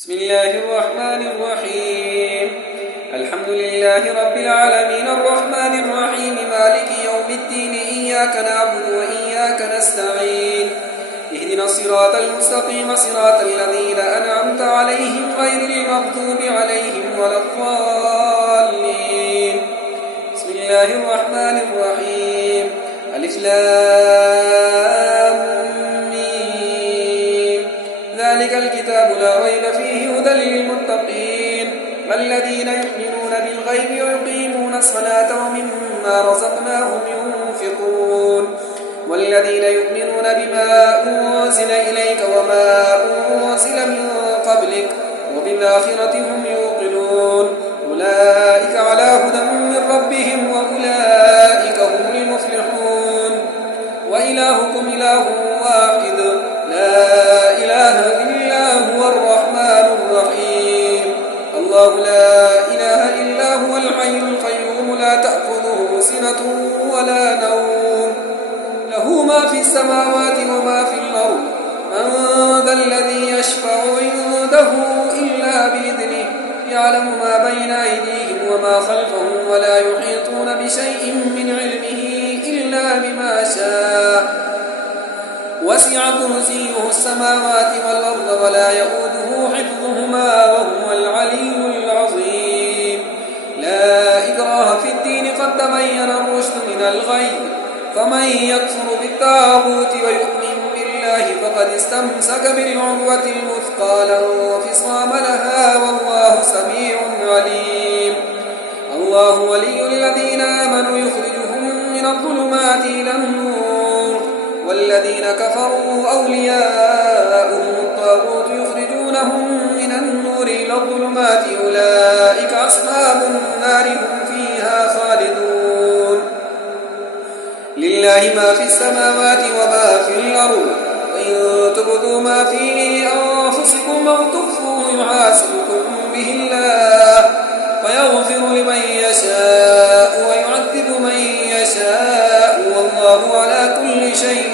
بسم الله الرحمن الرحيم. الحمد لله رب العالمين الرحمن الرحيم مالك يوم الدين إياك نعبد وإياك نستعين اهدنا الصراط المستقيم صراط الذين أنعمت عليهم غير المغضوب عليهم ولا الضالين. بسم الله الرحمن الرحيم. ألف لام ميم. ذلك الكتاب لا ريب فيه هدى للمتقين الذين يؤمنون بالغيب ويقيمون الصلاة ومما رزقناهم ينفقون والذين يؤمنون بما أنزل إليك وما أنزل من قبلك وبالآخرة هم يوقنون أولئك على هدى من ربهم وأولئك هم المفلحون. وإلهكم إله واحد لا إله إلا هو الرحمن الرحيم. الله لا إله إلا هو الحي القيوم لا تأخذه سنة ولا نوم له ما في السماوات وما في الأرض. من ذا الذي يشفع عنده إلا بإذنه يعلم ما بين أيديهم وما خلفهم ولا يحيطون بشيء من علمه إلا بما شاء وسع كرسيه السماوات والأرض ولا يؤوده حفظهما وهو العلي العظيم. لا إكراه في الدين قد تبين الرشد من الغي فمن يكفر بالطاغوت ويؤمن بالله فقد استمسك بالعروة الوثقى لا انفصام لها والله سميع عليم. الله ولي الذين آمنوا يخرجهم من الظلمات إلى النور والذين كفروا أولياؤهم الطاغوت يخرجونهم من النور إلى الظلمات أولئك أصحاب النار هم فيها خالدون. لله ما في السماوات وما في الأرض وإن تبدوا ما في أنفسكم أو تخفوه يحاسبكم به الله ويغفر لمن يشاء ويعذب من يشاء والله على كل شيء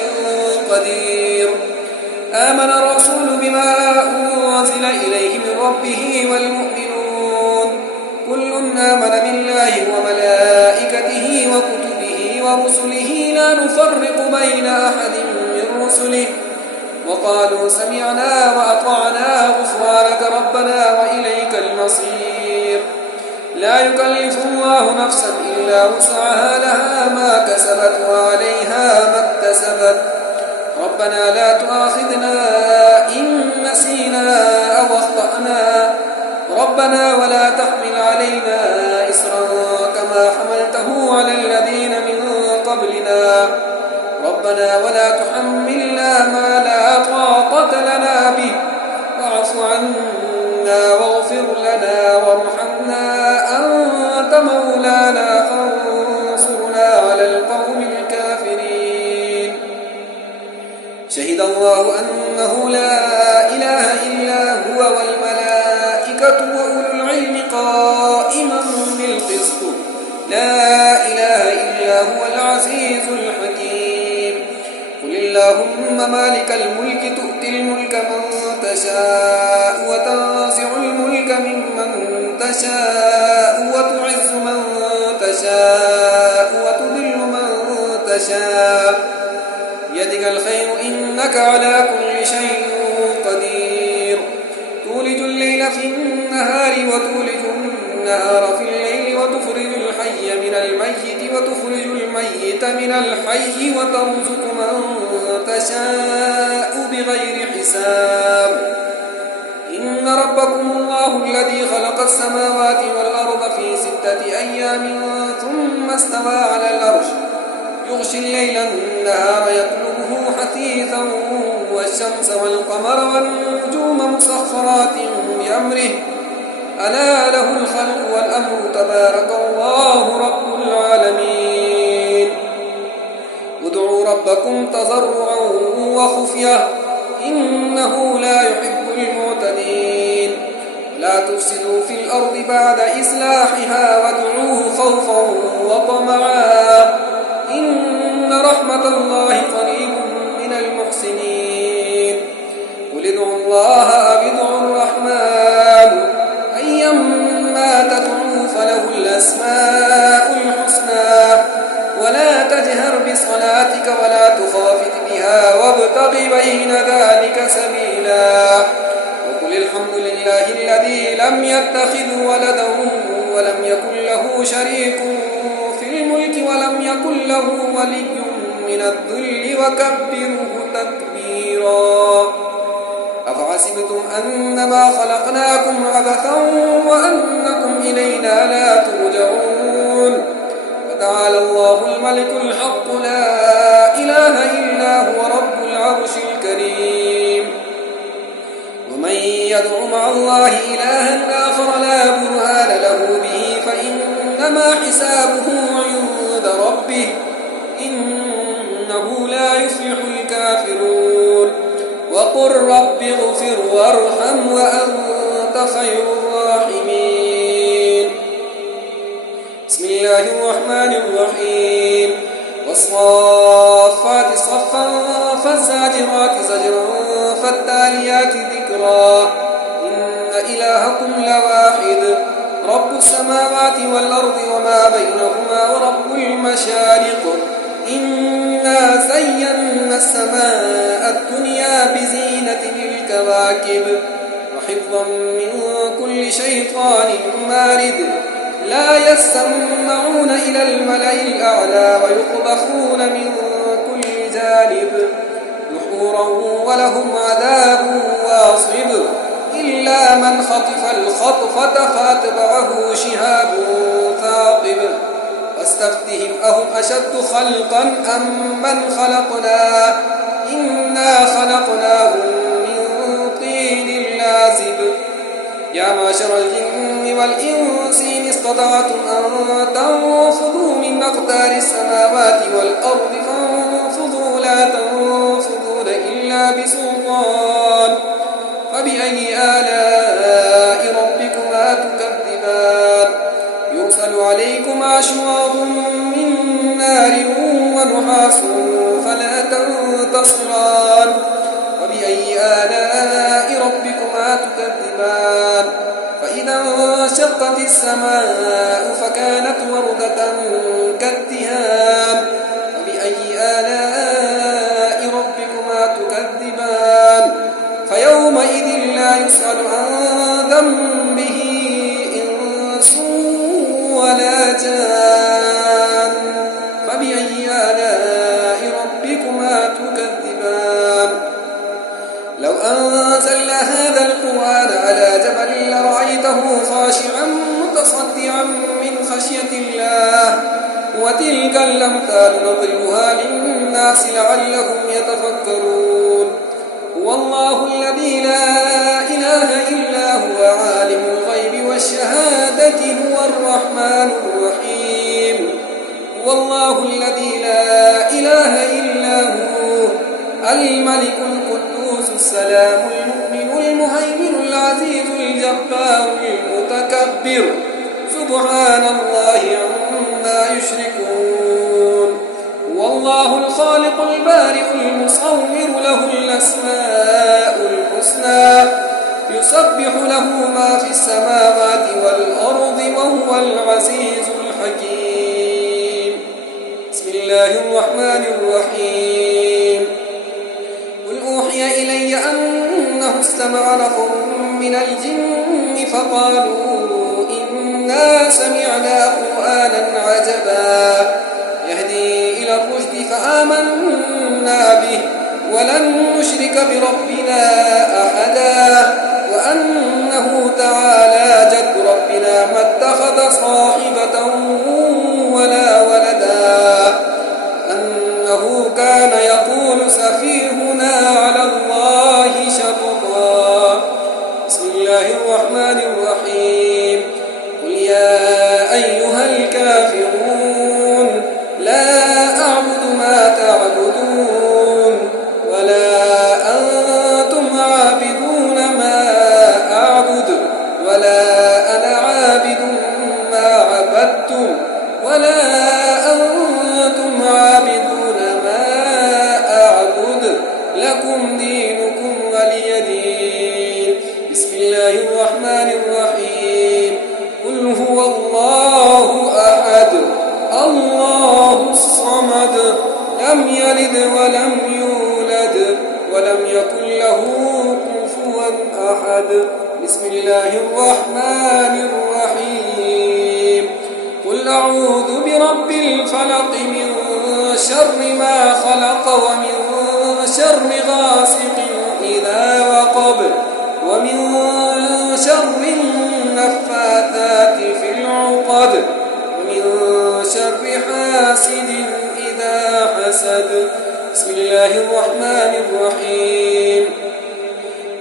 قدير. آمن الرسول بما أنزل إليه من ربه والمؤمنون كل آمن بالله وملائكته وكتبه ورسله لا نفرق بين أحد من رسله وقالوا سمعنا وأطعنا غفرانك ربنا وإليك المصير. لا يكلف الله نفسا إلا وسعها لها ما كسبت وعليها ما اكتسبت ربنا لا تؤاخذنا إن نسينا أو أخطأنا ربنا ولا تحمل علينا إصرا كما حملته على الذين من قبلنا ربنا ولا تحملنا ما لا طاقة لنا به واعف عنا واغفر لنا وارحمنا أنت مولانا فانصرنا على القوم الكافرين. شهد الله أنه لا إله إلا هو والملائكة وأولو العلم قائما بالقسط لا إله إلا هو العزيز الحكيم. قل اللهم مالك الملك تؤتي الملك من تشاء وتنزع الملك ممن تشاء وتعز من تشاء وتذل من تشاء بيدك الخير إنك على كل شيء قدير. تولج الليل في النهار وتولج النهار في الليل وتخرج الحي من الميت وتخرج الميت من الحي وترزق من تشاء بغير حساب. إن ربكم الله الذي خلق السماوات والأرض في 6 أيام ثم استوى على العرش يغشي الليل النهار يطلبه حثيثا والشمس والقمر والنجوم مسخرات بأمره ألا له الخلق والأمر تبارك الله رب العالمين. ادعوا ربكم تضرعا وخفية إنه لا يحب المعتدين. لا تفسدوا في الأرض بعد إصلاحها وادعوه خوفا وطمعا إن رحمة الله قريب من المحسنين. قل ادعوا الله أو ادعوا الرحمن لله الذي لم يتخذ ولدا ولم يكن له شريك في الملك ولم يكن له ولي من الذل وكبره تكبيرا. أفحسبتم أنما خلقناكم عبثا وأنكم إلينا لا ترجعون فتعالى الله الملك الحق لا إله إلا هو رب العرش الكريم. ومن يدع مع الله إلها آخر لا برهان له به فإنما حسابه عند ربه إنه لا يفلح الكافرون. وقل رب اغفر وارحم وأنت خير الراحمين. بسم الله الرحمن الرحيم. والصافات صفا فالزاجرات زجرا فالتاليات ذكرا إن إلهكم لواحد رب السماوات والأرض وما بينهما ورب المشارق إنا زينا السماء الدنيا بزينة الكواكب وحفظا من كل شيطان مارد لا يسمعون إلى الملأ الأعلى ويقذفون من كل جانب دحورا ولهم عذاب واصب إلا من خطف الخطفة فأتبعه شهاب ثاقب واستفتهم أهم أشد خلقا أم من خلقنا إنا خلقناهم من طين لازب. يا معشر الجن والإنس إن استطعتم أن تنفذوا من أقدار السماوات والأرض فانفذوا لا تنفذون إلا بسلطان فبأي آلاء ربكما تكذبان يرسل عليكما شواظ من نار ونحاس فلا تنتصران فبأي آلاء ربكما تكذبان فإذا انشقت السماء فكانت وردة كالدهان فبأي آلاء ربكما تكذبان فيومئذ لا يسأل عن ذنبه إنس ولا جان فبأي آلاء ربكما تكذبان. لو أنزلنا هذا القرآن على جبل لرأيته خاشعا متصدعا من خشية الله وتلك الأمثال نضربها للناس لعلهم يتفكرون. هو الله الذي لا إله إلا هو عالم الغيب والشهادة هو الرحمن الرحيم. هو الله الذي لا إله إلا هو الملك القدوس السلام المؤمن المهيمن العزيز الجبار المتكبر سبحان الله عما يشركون. هو الله الخالق البارئ المصور له الأسماء الحسنى يسبح له ما في السماوات والأرض وهو العزيز الحكيم. بسم الله الرحمن الرحيم. قل أوحي إلي أنه استمع نفر من الجن فقالوا إنا سمعنا قرآنا عجبا يهدي إلى الرشد فآمنا به ولن نشرك بربنا أحدا وأنه تعالى جد ربنا ما اتخذ صاحبة ولا ولدا أنه كان يقول سفيهنا على الله شططا. بسم الله الرحمن الرحيم. قل يا أيها الكافرون لا أعبد ما تعبدون ولا أنتم عابدون ما أعبد ولا أنا عابد ما عبدتم ولا أنتم عابدون ما أعبد لكم دينكم ولي دين. بسم الله الرحمن الرحيم. قل هو الله أحد الله الصمد لم يلد ولم يولد ولم يكن له كفوا أحد. بسم الله الرحمن الرحيم قل أعوذ برب الفلق من شر ما خلق ومن شر غاسق إذا وقب ومن شر النفاثات في العقد ومن شر حاسد إذا حسد بسم الله الرحمن الرحيم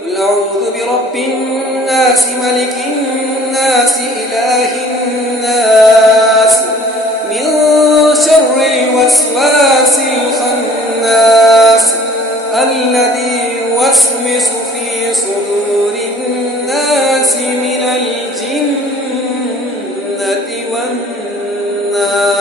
قل أعوذ برب الناس ملك الناس إله الناس من شر الوسواس الخناس الذي يوسوس في صدور الناس من الجنة والناس